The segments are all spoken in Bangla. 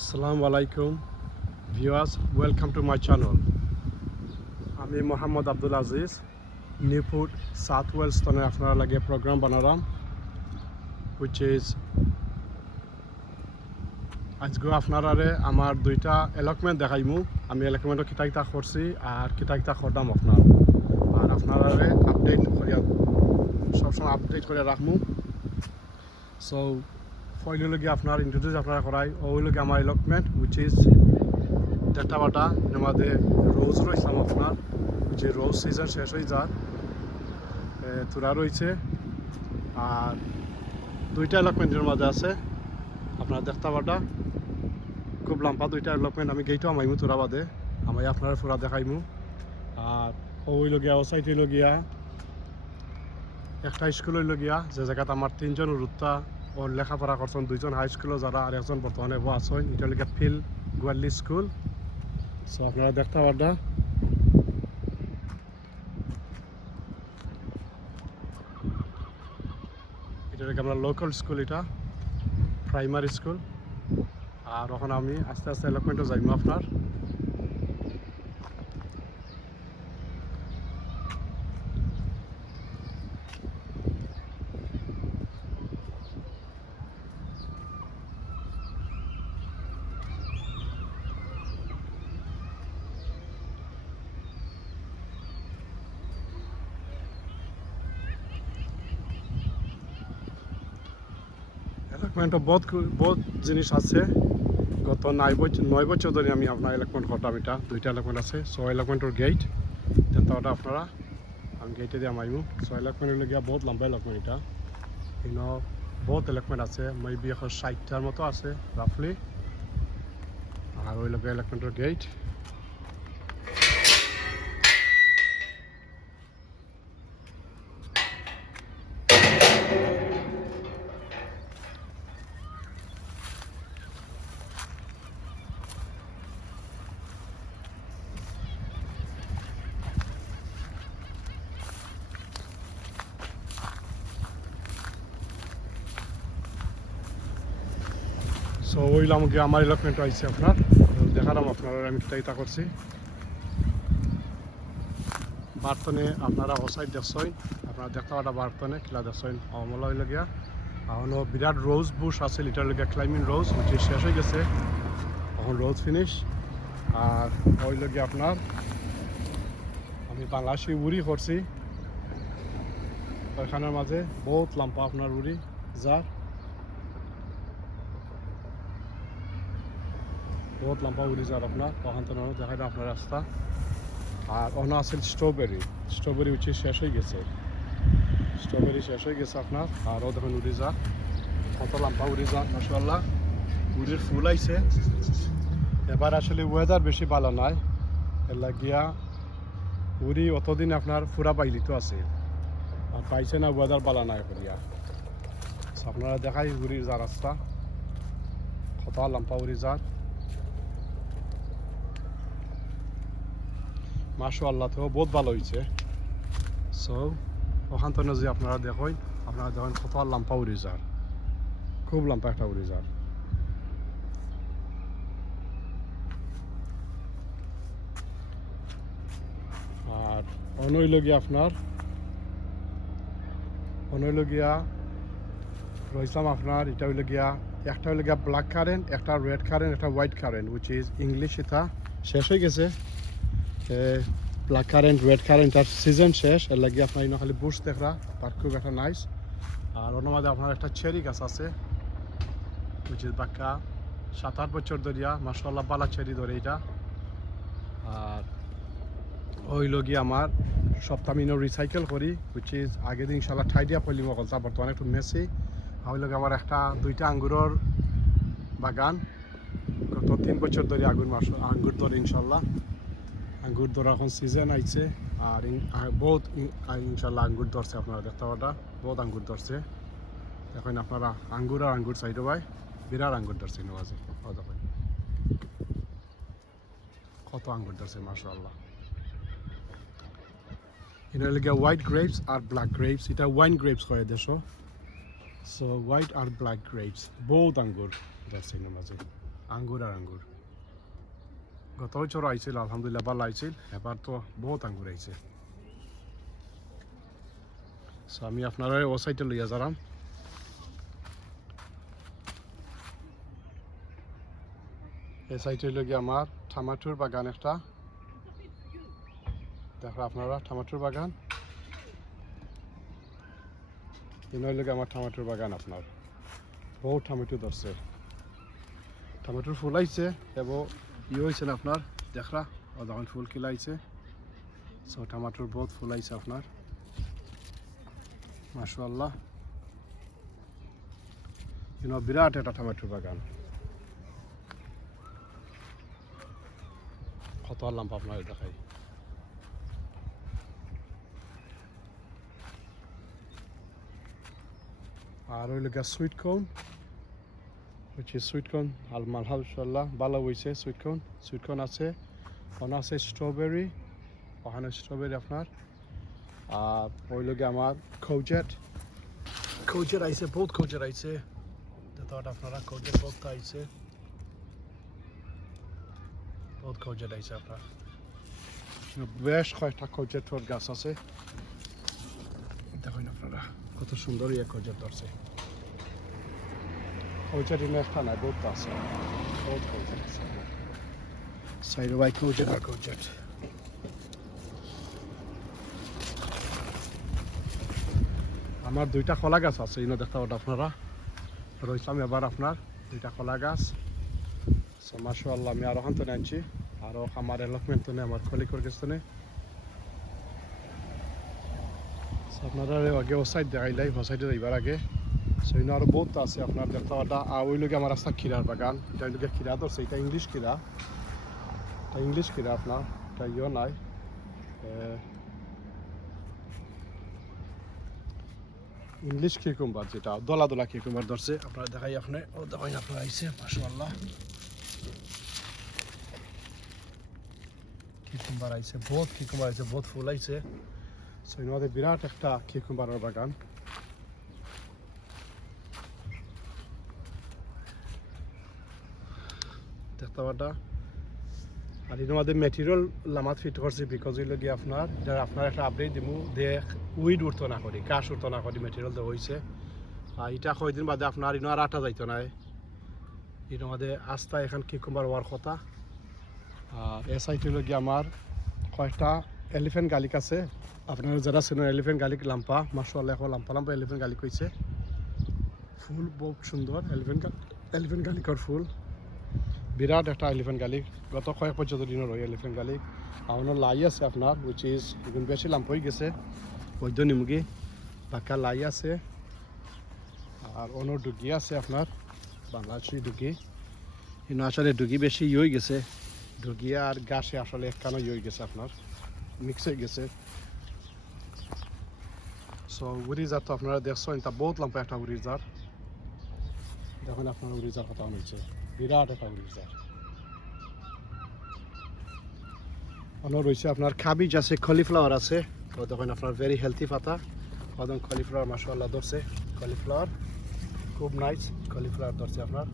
আসসালামু আলাইকুম viewers, welcome to my channel. আমি মোহাম্মদ আব্দুল আজিজ নিউপুট সাউথ ওয়েলস তনে আপনারা লাগে প্রোগ্রাম বানালাম হুইচ ইজ আজকে আপনারারে আমার দুইটা এলকমেন্ট দেখাইমু। আমি এলকমেন্টও কিতা কিতা করছি আর কিতা কিতা করতাম আর আপনারারে আপডেট করিয়া সবসময় আপডেট করে রাখমু। সো ফয়লে লগে আপনার ইন্ট্রোডিউস আপনারা করাই ওই লগে আমার এলকমেন্ট হুইচ ইজ ডেটা বাটা এর মধ্যে রোজ রয়েছিলাম আপনার যে রোজ সিজন শেষ হয়ে যায় তুরা রয়েছে আর দুইটা এলকমেন্টের মধ্যে আছে আপনার দেখতে বাটা খুব লম্বা দুইটা এলকমেন্ট। আমি গেইটাও আমাইমু তোরা বাদে আমি আপনার পুরা দেখাইমু। আর ওই লগিয়া ও সাইটে লগিয়া একটা স্কুল লগিয়া যে জায়গাত আমার তিনজন উরুত্তা ও লেখাপড়া করছেন, দুইজন হাই স্কুলও যারা আর একজন বর্তমানে আছেন। এটা লিখে ফিল গোয়ালি স্কুল। সো আপনারা দেখতে পারডা এটা লিখে আমরা লোকাল স্কুল, এটা প্রাইমারি স্কুল। আর ওখানে আমি আস্তে আস্তে এলকমেন্টও যাইমু আপনার। এলকমেন্টও বহুত জিনিস আছে। গত 9 বছর ধরে আমি আপনার এলকমেন্ট করতাম। এটা দুইটা এলকমেন্ট আছে। সো এলকমেন্টর গেট তেনটা আপনারা আমি গেটে দিয়ে মাইমু। সো এলকমেন্ট লগিয়া বহুত লম্বা এলকমেন্ট। এটা ইনো বহুত এলকমেন্ট আছে, মেবি 160টার মতো আছে রাফলি। আর ওই লগে এলকমেন্টর গেট। সো ওইলাম গিয়ে আমার এলকমেন্ট আইছে আপনার দেখালাম আপনারা আমি কিতা করছি। বার্তনে আপনারা ওসাইড দেখছেন, আপনারা দেখতে পাটা বার্তনে কিলা দেখছেন অমলা হইলে গিয়া এখনো বিরাট রোজ বুশ আছে। লিটার লেগে ক্লাইমিং রোজ উঠে শেষ হয়ে গেছে, এখন রোজ ফিনিশ। আর ওই লগে আপনার আমি বাংলাদেশি উড়ি করছি ওইখানের মাঝে বহুত লম্বা আপনার উড়ি যার বহুত লম্বা উড়ি যার আপনার ওখান থেকে দেখাই না আপনার রাস্তা। আর অন্য আছে স্ট্রবেরি উঠে শেষ হয়ে গেছে, স্ট্রবেরি শেষ হয়ে গেছে আপনার। আরও দেখুন উড়ি যা কত লম্বা উড়ি যা মাশাআল্লাহ। উড়ির ফুল আইছে এবার। আসলে ওয়েদার বেশি ভালো নয়, এর লাগিয়া উড়ি অতদিন আপনার ফুরা পাইলিত আছে আর পাইছে না, ওয়েদার ভালো নয় করিয়া। আপনারা দেখাই উড়ির যা রাস্তা কত লম্বা উড়ি যার মাশাআল্লাহ। তো বহুত ভালো হয়েছে। সো ওখান থেকে যে আপনারা দেখেন কত লম্বা উড়ি যার, খুব লম্বা একটা উড়ি যার। আর অনৈলগিয়া আপনার রয়েছিলাম আপনার এটা হইল গিয়া একটা হইল গিয়া ব্ল্যাক কারেন্ট, একটা রেড কারেন্ট, একটা white current which is English. এটা শেষ হয়ে গেছে ব্ল্যাক কারেন্ট রেড কারেন্ট, আর সিজন শেষ। এর লাগিয়ে আপনার ইনো খালি বুশ দেখরা আর খুব একটা নাইস। আর অন্য মাঝে আপনার একটা চেরি গাছ আছে উইচ ইজ বাক্কা 7-8 বছর ধরিয়া মাশাআল্লাহ বালা চেরি ধরে এটা। আর ওই লগি আমার সপ্তাহ মিনো রিসাইকেল করি উইচ ইজ আগের দিন ইনশাল্লাহ ঠাই দিয়া পড়লি মকলতা বর্তমানে একটু মেসি। ওই লগে আমার দুইটা আঙ্গুরের বাগান গত 3 বছর ধরে আঙ্গুর ধরে ইনশাল্লাহ। আঙ্গুর ধরা এখন সিজন আইছে আর বহুত ইনশাল্লাহ আঙ্গুর ধরছে। আপনারা দেখতে পাটা বহুত আঙ্গুর ধরছে। এখন আপনারা আঙ্গুর আর আঙ্গুর সাইডও ভাই বিরাট আঙ্গুর ধরছে নবাজে দেখেন কত আঙ্গুর ধরছে মাশাআল্লাহ। এটা লাগে হোয়াইট গ্রেপস আর ব্ল্যাক গ্রেপস, এটা ওয়াইন গ্রেপস কয়ে দেশো। সো হোয়াইট আর ব্ল্যাক গ্রেপস বহুত আঙ্গুর ধরছে মাঝে। আঙ্গুর আর আঙ্গুর। গত বছর আইছিল আলহামদুলিল্লাহ ভালো আইছিল, এবার তো বহুত আঙ্গুর আইছে। সো আমি আপনারা ও সাইডে লইয়া যারাম। এই সাইডে লইয়া আমার টমেটোর বাগান একটা, দেখো আপনারা টমেটোর বাগান। এই লগে আমার টমেটোর বাগান আপনার বহুত টমেটো ধরছে, টমেটোর ফুল আইছে এবং হয়েছে না আপনার দেখরা ও যখন ফুল খিলাইছে। সো টমেটোর বহুত ফুল আইছে আপনার, মাশাআল্লাহ। বিরাট একটা টমেটোর বাগান, কত লাম্প আপনার দেখাই। আর ওই লোক সুইট কর্ন, হচ্ছে সুইট কর্ন আলহামদুলিল্লাহ ভালো হয়েছে। সুইট কর্ন আছে, ওখানে আছে স্ট্রবেরি, ওখানে স্ট্রবেরি আপনার। আর ওই লোকে আমার খৌজেট আইছে, বহুত খৌজেট আইছে। আপনারা খৌজেট বহুত আইছে, বহুত খৌজেট আইছে আপনার। বেশ কয়েকটা খৌজেটর গাছ আছে, দেখুন আপনারা কত সুন্দর ইয়ে খৌজেট ধরছে। খৌজেট ইনো একটা নাই, বহুত আছে, বহুত খৌজেট আছে সাইড বাই খৌজেট আর খৌজেট। আমার দুইটা কলা গাছ আছে, ইনো দেখতে পাবেন আপনারা। রইলাম এবার আপনার দুইটা কলা গাছ। সো মাশাআল্লাহ আমি আরো হান্তনে আনছি, আরো আমার ডেভেলপমেন্ট তো আমার খলিকর গেছে। আপনারা আগে ও সাইড দেখাইলাই, ও সাইডে যাইবার আগে। সো ইনো আরো বহুত আছে আপনার দেখতে পাবেন। ওই লোকে আমার রাস্তা খিরার বাগান, এটা লোকে খিরা ধরছে, এটা ইংলিশ খিরা, আপনার এটা ইয়ে নাই। ইংলিশ কিকুম্বার, যেটা দলা দলা কিকুম্বার ধরছে আপনারা দেখাই। ও দেখাই আপনার আইছে মাশাআল্লাহ, কিকুম্বার আইছে, বহুত কিকুম্বার আইছে, বহুত ফুল আইছে। সো আমাদের বিরাট একটা কিকুম্বারের বাগান। দেখতে পাটা আর আমাদের মেটেরিয়াল লামাত ফিট করছি, বিকজ হইল গিয়ে আপনার একটা আপডেট দিব যে উইড উঠতো না করি, কাশ উঠতো না করি মেটেরিয়াল দেওয়া হয়েছে। আর এটা কয়দিন বাদে আপনার ইনো আর আটা যাইতো না, ইনো আমাদের আস্থা এখান কিকুম্বার হওয়ার কথা। আর এ সাইড হইল গিয়ে আমার কয়েকটা এলিফেন্ট গালিক আছে, আপনারা যারা চেনেন এলিফেন্ট গালিক লাম্পা, মাশাআল্লাহ এখন লাম্পা এলিফেন্ট গালিক হয়েছে। ফুল বহুত সুন্দর, এলিফেন্ট গালিকর ফুল বিরাট একটা এলিফেন্ট গালিক, গত কয়েক বছর দিনের ওই এলিফেন্ট গালিক। আর লাই আছে আপনার, উইচ ইজ এখন বেশি লাম্প হয়ে গেছে, বৈদ্য নিমুগি বাঁকা লাই আছে। আর অন্য ডুগি আছে আপনার, বাংলাদেশি ডুগি। কিন্তু আসলে ডুগি বেশি হয়ে গেছে, ডুগি আর গাছে আসলে একখানো হয়ে গেছে আপনার, মিক্স হয়ে গেছে। সো উড়িজার তো আপনারা দেখছেন, এটা বহুত লম্বা একটা উড়িজার। দেখুন আপনার উড়িজার কথা হয়েছে, বিরাট একটা উড়িজার। অন্য রয়েছে আপনার কাবিজ আছে, কলিফ্লাওয়ার আছে। তো দেখুন আপনার ভেরি হেলথি পাতা, কদম কলিফ্লাওয়ার মাশাআল্লাহ ধরছে। কলিফ্লাওয়ার খুব নাইস, কলিফ্লাওয়ার ধরছে আপনার।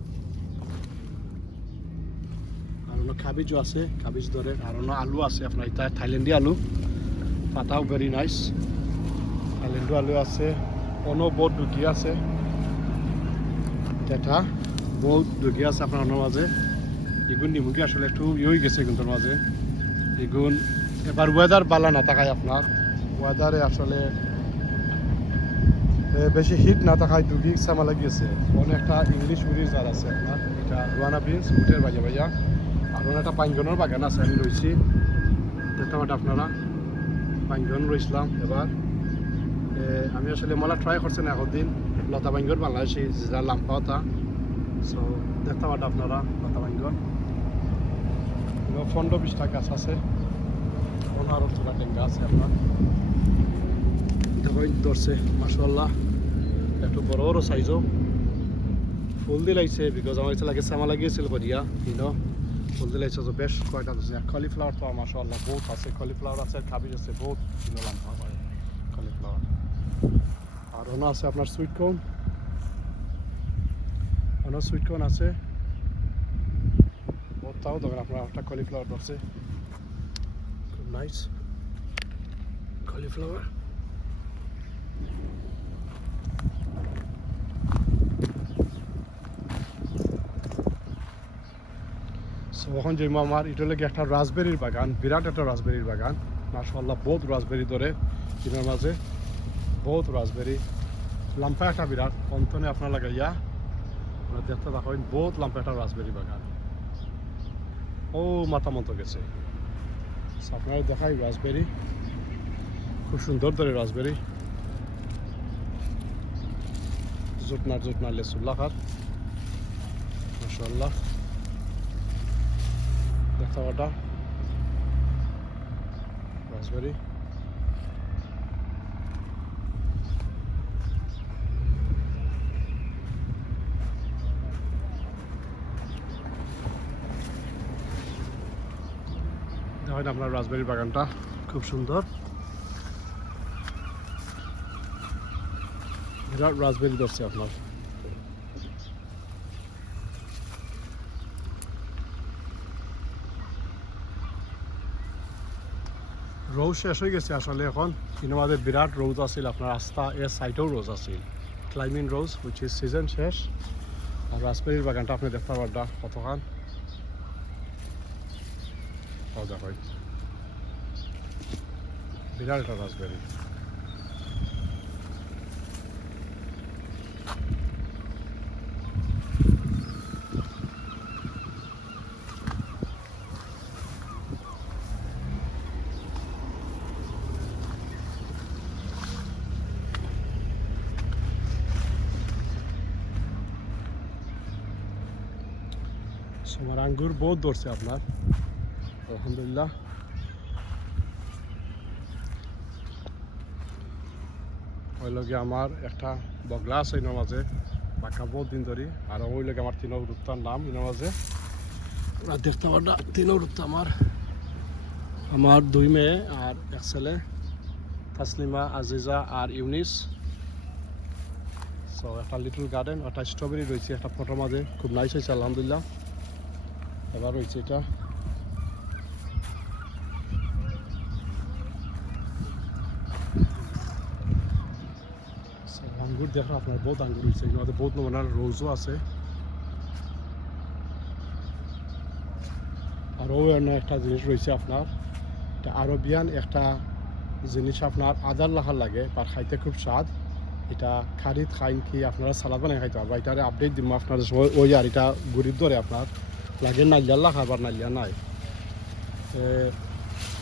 আর অন্য কাবিজও আছে, কাবিজ ধরে। আর অন্য আলু আছে আপনার, এটা থাইল্যান্ডি আলু, পাতাও ভেরি নাইস, থাইল্যান্ডি আলু আছে। অন্য বহুত ডুগি আছে, এটা বহুত ডুগি আছে আপনার অন্য মাঝে। এগুন নিমুগি আসলে একটু হয়ে গেছে কিন্তু মাঝে এগুন। এবার ওয়েদার বালা না থাকায় আপনার, ওয়েদারে আসলে বেশি হিট না থাকায় ডুগি সামালা গিয়েছে। অনেকটা ইংলিশ উড়িজার আছে আপনার, এটা রুয়ানা বিনস উঠের ভাইয়া। আর একটা পাইনগনের বাগান আছে, আমি রয়েছি দেখতে পাবেন আপনারা, পাইনগন রয়েছিলাম। এবার আমি আসলে মলা ট্রাই করছি না একদিন লতা পাইনগন বাংলাদেশি যেটা লাম্পা হতা। সো দেখতে পাবেন আপনারা লতা পাইনগন 15-20টা গাছ আছে, আরো ছোটা টেঙ্গা আছে আপনার। দেখুন ধরছে মাশাআল্লাহ, একটু বড় বড় সাইজও ফুল দিলাইছে, বিকজ আমার লাগে সামা লাগিয়েছিল করিয়া ইনো ফুল দিলাইছে। তো বেশ কয়টা আছে। কলিফ্লাওয়ার তো মাশাআল্লাহ বহুত আছে, কলিফ্লাওয়ার আছে, কাবিজ আছে, বহুত ইনো লাম্পা হয় কলিফ্লাওয়ার। আর অন্য আছে আপনার সুইট কর্ন, আছে। বহুতটাও দেখেন আপনার একটা কলিফ্লাওয়ার ধরছে, খুব নাইস কলিফ্লাওয়ার। সো এখন যে আমার এটা লাগে একটা রাসবেরির বাগান, বিরাট একটা রাসবেরির বাগান, মাশাআল্লাহ বহুত রাসবেরি ধরে কিনার মাঝে, বহুত রাসবেরি লম্বা একটা বিরাট অন্তনে আপনার লাগাইয়া আপনার দেখতে থাকেন, বহুত লম্বা একটা রাসবেরি বাগান, ও মাথা মতো গেছে। আপনারা দেখাই রাসবেরি, খুব সুন্দর ধরে রাসবেরি, জুটনার জুটনার লেসুল্লাহার মাশাআল্লাহ। দেখতে পাটা রাসবেরি, দেখেন আপনার রাসবেরির বাগানটা খুব সুন্দর, বিরাট রাসবেরি ধরছে আপনার। রোজ শেষ হয়ে গেছে আসলে, এখন কিন্তু আমাদের বিরাট রোজ আছিল আপনার রাস্তা এর সাইডেও রোজ আছিল, claiming rose which is season শেষ। আর রাসবেরির বাগানটা আপনি দেখতে পারবেন কতখান, দেখেন বিরাট একটা রাসবেরি। আমার আঙ্গুর বহুত ধরছে আপনার আলহামদুলিল্লাহ। ওই লগে আমার একটা বগলা আছে এর মাঝে, বাঁকা বহুত দিন ধরে। আর ওই লগে আমার তিনও রূপতার নাম এর মাঝে দেখতে পারা, তিনও রূপতা আমার দুই মেয়ে আর এক ছেলে, তাসলিমা, আজিজা আর ইউনিস। সো একটা লিটল গার্ডেন, একটা স্ট্রবেরি রয়েছে একটা ফটোর মাঝে, খুব নাইস হয়েছে আলহামদুলিল্লাহ। এবার রয়েছে এটা আঙ্গুর, দেখো আপনার বহুত আঙ্গুর রয়েছে এর মধ্যে, বহুত নমুনার রোজও আছে। আর ও একটা জিনিস রয়েছে আপনার, এটা আরবিয়ান একটা জিনিস আপনার আদার লাহার লাগে, আর খাইতে খুব স্বাদ। এটা খারিদ খাইন কি আপনারা সালাদ বানাই খাইতে পারবা, এটারে আপডেট দিব আপনাদের সময়। ওই আর এটা গরিব ধরে আপনার লাগে নাইলিয়াল্লা খাবার, নাইলিয়া নাই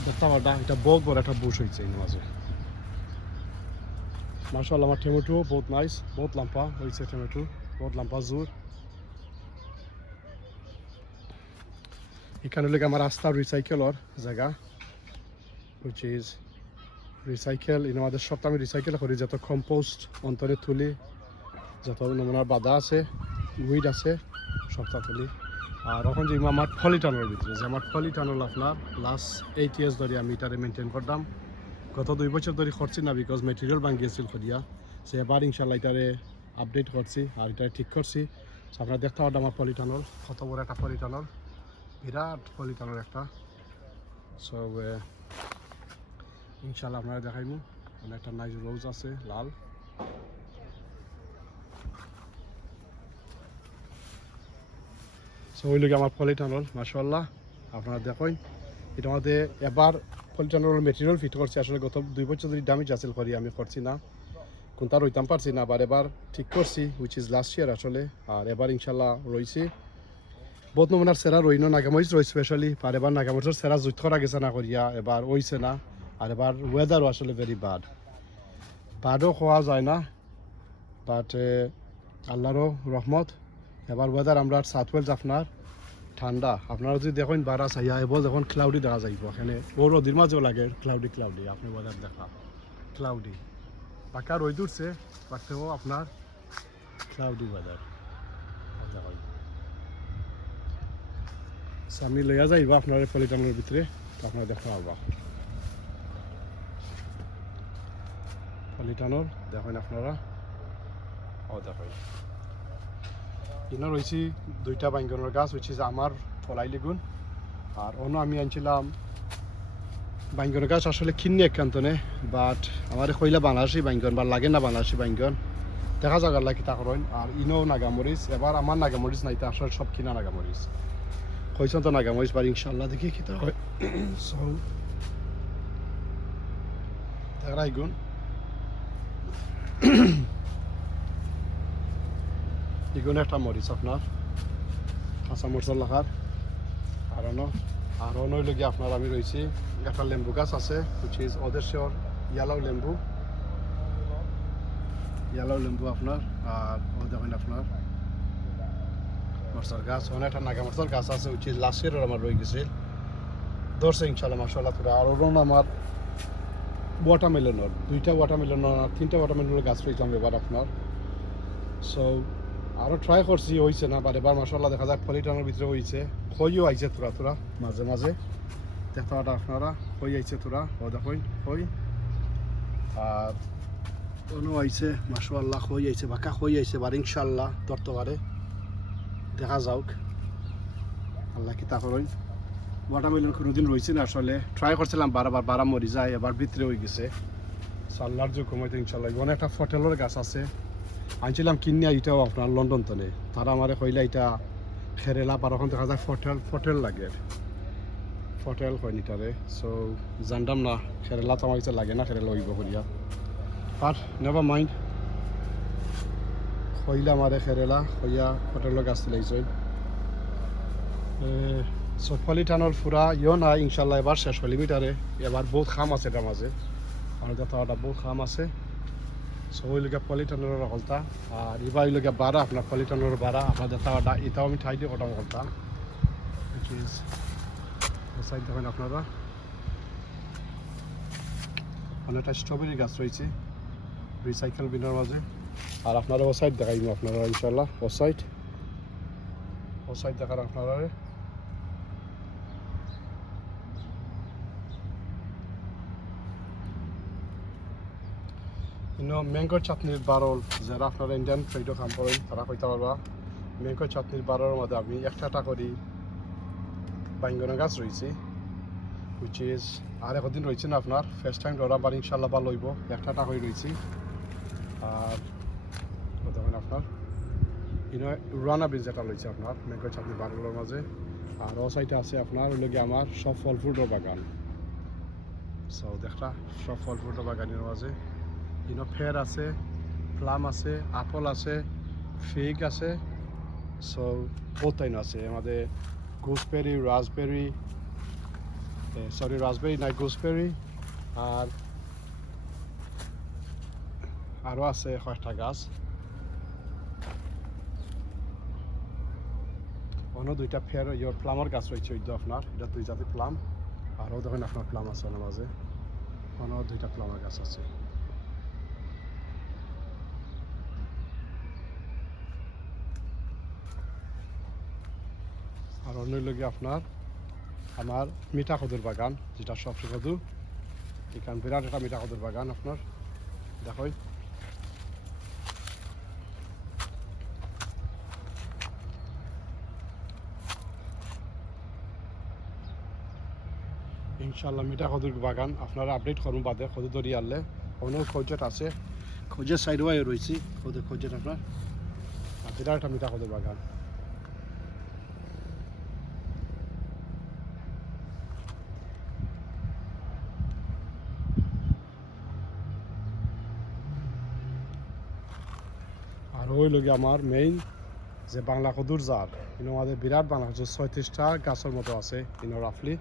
দেখতে পারবা। এটা বহুত বড় একটা বুশ হয়েছে এর মাঝে মাশাআল্লাহ। আমার টমেটো বহুত নাইস, বহুত লম্বা হয়েছে টমেটো, বহুত লম্বা জোর। এখানে লেগে আমার রাস্তা রিসাইকেলর জায়গা, হুইচ ইজ রিসাইকেল ইন আমাদের সবটা আমি রিসাইকেল করি, যত কম্পোস্ট অন্তরে তুলি, যত নমুনার বাধা আছে, উইড আছে, সবটা তুলি। আর এখন যে আমার ফলিটানোর ভিতরে, যে আমার ফলিটানল আপনার লাস্ট 8 years ধরে আমি এটারে মেনটেন করতাম। গত 2 বছর ধরে করছি না, বিকজ মেটেরিয়াল ভাঙ্গিয়েছিল করিয়া। সে এবার ইনশাল্লাহ এটারে আপডেট করছি আর এটা ঠিক করছি। আপনারা দেখতে পারবেন আমার পলিটানল কত বড় একটা পলিটানল, বিরাট পলিটানল একটা। সো ইনশাল্লাহ আপনারা দেখাইমু। মানে একটা নাইস রোজ আছে লাল, সো ওই লোক আমার পলিটানল মাশাআল্লাহ আপনারা দেখুন। এটা আমাদের এবার পলিটানল মেটেরিয়াল ফিট করছে, আসলে গত 2 বছর ধরে ড্যামেজ আসিল করি আমি করছি না, কোনটা রইতাম পারছি না, আবার এবার ঠিক করছি, উইচ ইজ লাস্ট ইয়ার আসলে। আর এবার ইনশাল্লাহ রয়েছি বহুত নমুনার সেরা রইনো, নাগামরিচ রই স্পেশালি। আর এবার নাগামরিচের সেরা জুত করা গেছে না করিয়া, এবার ওইছে না। আর এবার ওয়েদারও আসলে ভেরি বাদও খাওয়া যায় না, বাট আল্লাহরও রহমত। এবার ওয়েদার আমরা সাউথ ওয়েলস আপনার ঠান্ডা, আপনারা যদি দেখেন বারা চাইয়া এবার যখন ক্লাউডি দেখা যাইব, এখানে ওর রোদির মাঝেও লাগে ক্লাউডি আপনি ওয়েদার দেখা ক্লাউডি, পাকা রোদ উঠছে পাকতেও আপনার ক্লাউডি ওয়েদার দেখেন। আমি লইয়া যাইব আপনার পলিটানের ভিতরে, তো আপনারা দেখতে পারবা পলিটানোর দেখেন আপনারা। ও দেখেন ইনো রয়েছি 2টা বাইঙ্গনের গাছ, উইচ ইজ আমার ফলাই লিগুন। আর অন্য আমি আনছিলাম বাইঙ্গন গাছ আসলে কিনে একান্তনে, বাট আমার কইলা বাংলাদেশি বাইঙ্গন বা লাগে না বাংলাদেশি বাইঙ্গন, দেখা যাক আল্লাহ কিতা করেন। আর ইনো নাগামরিচ, এবার আমার নাগামরিচ নাই, তা আসলে সব কিনা নাগামরিচ কইছেন তো নাগামরিচ, বার ইনশাল্লাহ দেখি কিতা হয়। সো দেখা গুণ ইগুন একটা মরিচ আপনার কাঁচা মরিচ লাগার। আর অন্য লগে আপনার আমি রয়েছি একটা লেম্বু গাছ আছে, হুইচ ইজ অদেশ্বর ইয়ালাও লেম্বু আপনার। আর ও দেখেন আপনার মরচার গাছ, অনেকটা নাগা মরচার গাছ আছে, হুইচ ইজ লাস্ট ইয়ার আমার রয়ে গেছে, ধরছে ইনশাল্লাহ মাশাআল্লাহ পুরা। আর ওরকম আমার ওয়াটারমেলনের দুইটা ওয়াটারমেলনের আর তিনটা ওয়াটারমেলনের গাছ রয়েছে আমি এবার আপনার। সো আরও ট্রাই করছি, হয়েছে না, বাট এবার মাশাআল্লাহ দেখা যাক পলিটানের ভিতরে হয়েছে, খইও আইছে তোরা মাঝে মাঝে দেখতে পাটা আপনারা, খই আইছে তোরা ও দেখুন খই। আর কোনো আইছে মাশাআল্লাহ খই আইছে, বাঁকা খই আইছে, বার ইনশাল্লাহ ধরতে পারে, দেখা যাওক আল্লাহ কি তা করেন। ওয়াটারমেলন কোনোদিন রয়েছে না, আসলে ট্রাই করছিলাম বারবার, বারা মরি যায়, এবার ভিতরে হয়ে গেছে। সাল্লার যে কমাইতে ইনশাল্লাহ। এখানে একটা ফটেলের গাছ আছে, আনছিলাম কিনিয়া, এটাও আপনার লন্ডন তনে, তারা আমারে কইলা এটা খেরেলা, আর ওখান দেখা যায় ফটেল লাগে, ফটেল হয় নিটারে। সো জানতাম না খেরেলা তো আমার কাছে লাগে না, খেরেলা হইব করিয়া, আর নেভার মাইন্ড কইলা আমারে খেরেলা কইয়া ফটেলের গাছ লাইছে। সো পলিটানোর ফুরা ইও নাই ইনশাল্লাহ, এবার শেষ হলি মিটারে, এবার বহুত খাম আছে এটার মাঝে, আমার যতটা বহুত খাম আছে। সো ওইলগা পলিটানোর হলতা, আর এবার ওইলগা বাড়া আপনার পলিটানোর বাড়া আপনার যতটা, এটাও আমি ঠাই দিয়ে কটাম হলতা, উইচ ইজ সাইড দেখেন আপনারা অনেকটা স্ট্রবেরি গাছ রয়েছে রিসাইকেল বিনের মাঝে। আর আপনারা ও সাইড দেখাইব আপনারা ইনশাল্লাহ, ও সাইড দেখার আপনারা। ম্যাঙ্গোর চাটনির বারল, যারা আপনারা ইন্ডিয়ান ফ্রাইডও খাম করেন তারা কইতে পারবা, ম্যাঙ্গোর চাটনির বারলের মধ্যে আমি একটা করি বাইঙ্গনের গাছ রয়েছে, হুইচ ইজ আর একদিন রয়েছে না আপনার, ফার্স্ট টাইম ধরা, বার ইনশাল্লাহ ভালো হইব, একটা করে রয়েছি। আর দেখেন আপনার রানা বীজ যেটা রয়েছে আপনার ম্যাঙ্গোর চাটনির বারলের মাঝে। আর ও সাইডে আছে আপনার ওই লগে আমার সব ফল ফ্রুটের বাগান। সো দেখা সব ফল ফ্রুটের বাগানের মাঝে ফের আছে, প্লাম আছে, আপেল আছে, ফিগ আছে, সো বহুত টাইম আছে আমাদের, গুসবেরি, রাসবেরি নাই গুসবেরি, আর আরও আছে কয়েকটা গাছ। অন্য দুইটা ফের প্লামের গাছ রয়েছে ওই আপনার, এটা দুই জাতি প্লাম। আরও দেখেন আপনার প্লাম আছে ওনার মাঝে, অন্য দুইটা প্লামের গাছ আছে। আর অন্য লগে আপনার আমার মিঠা কদুর বাগান, যেটা সবচেয়ে কদু, এখানে বিরাট একটা মিঠা কদুর বাগান আপনার দেখো। ইনশাল্লাহ মিঠা কদুর বাগান আপনারা আপডেট করুন বাদে, কদু ধরি আনলে অন্য খোঁজত আছে, খোঁজের সাইডও রয়েছি খোঁজের আপনার, আর বিরাট একটা মিঠা কদুর বাগান। আর ওই লগে আমার মেইন যে বাংলা কদুর জার, আমাদের বিরাট বাংলা কদুর 36টা গাছের মতো আছে রাফলি।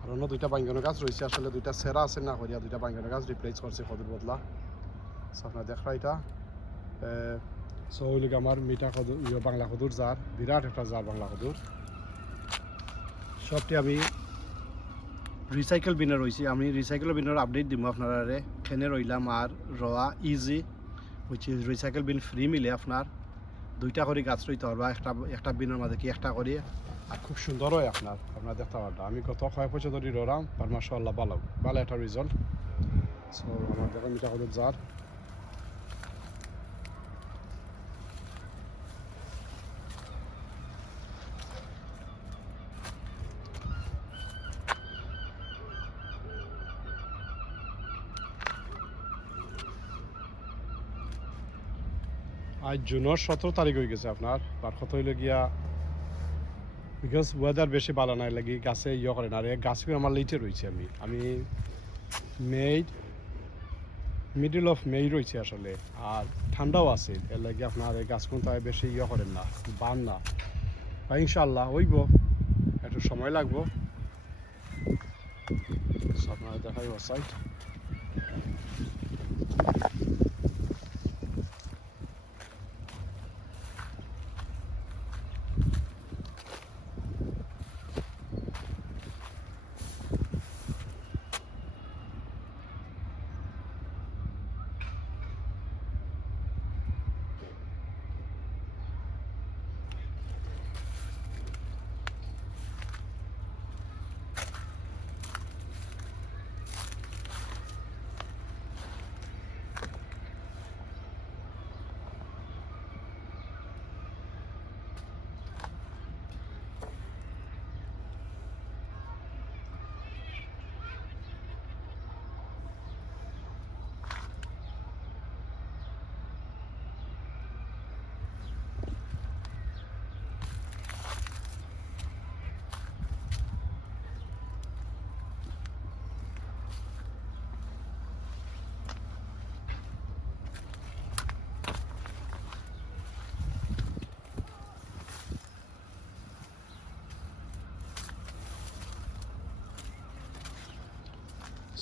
আর অন্য দুইটা বাইঙ্গনের গাছ রয়েছে, আসলে দুইটা সেরা আছে না করিয়া দুইটা বাইঙ্গনের গাছ রিপ্লেস করছে কদুর বদলা। আপনার দেখা এটা সো ওই লগে আমার মিঠা কদুর বাংলা কদুর জার, বিরাট একটা জার বাংলা কদুর। সবটি আমি রিসাইকেল বিনে রয়েছি, আমি রিসাইকেল বিনের আপডেট দিব আপনারা খেনে রইলাম। আর রওয়া easy which is recycle bin free মিলে আপনার দুইটা করে গাছ রইতে পারবা, একটা বিনের মাঝে কি একটা করে, আর খুব সুন্দর হয় আপনার দেখতে পারবা। আমি গত কয়েক বছর ধরে রলাম, আর মাশাআল্লাহ ভালো একটা রেজাল্ট। সো আমার দেখো মিঠা কদুর জার। আজ জুনের 17 তারিখ হয়ে গেছে আপনার, আর কত হইলে গিয়া বিকজ ওয়েদার বেশি ভালো নাই লাগি গাছে ইয়ে করে না, আর গাছগুলো আমার লেটে রয়েছে। আমি মে মিডল অফ মে রয়েছে আসলে, আর ঠান্ডাও আছে, এর লাগে আপনার এই গাছগুলো তাই বেশি ইয়ে করেন না, বান না। ইনশাল্লাহ হইব, একটু সময় লাগবো। আপনারা দেখাই ওয়াসাইট।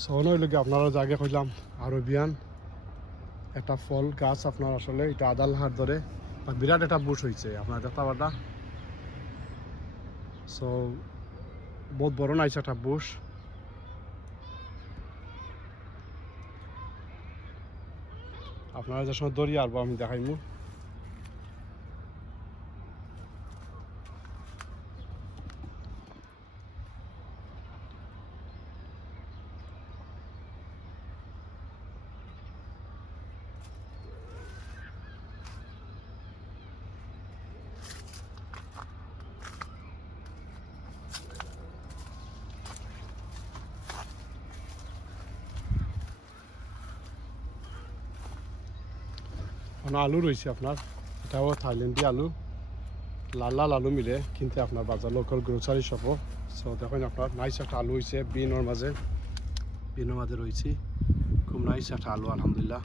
সন হইল কি আপনারা জায়গা কইলাম আরবিয়ান একটা ফল গাছ, আপনার আসলে এটা আদাল হাট ধরে বিরাট একটা বুশ হয়েছে আপনার দেখতে পারটা। সো বহুত বড় নাইছে একটা বুশ। আপনারা যে সময় দড়িয়ে আসবো আমি দেখাইমু। আলু রয়েছে আপনার, এটাও থাইল্যান্ডি আলু, লাল লাল আলু মিলে কিনতে আপনার বাজার লোকাল গ্রোসারি শপও। সো দেখুন আপনার নাইস একটা আলু হয়েছে বিনের মাঝে রয়েছে, খুব নাইস একটা আলু আলহামদুলিল্লাহ।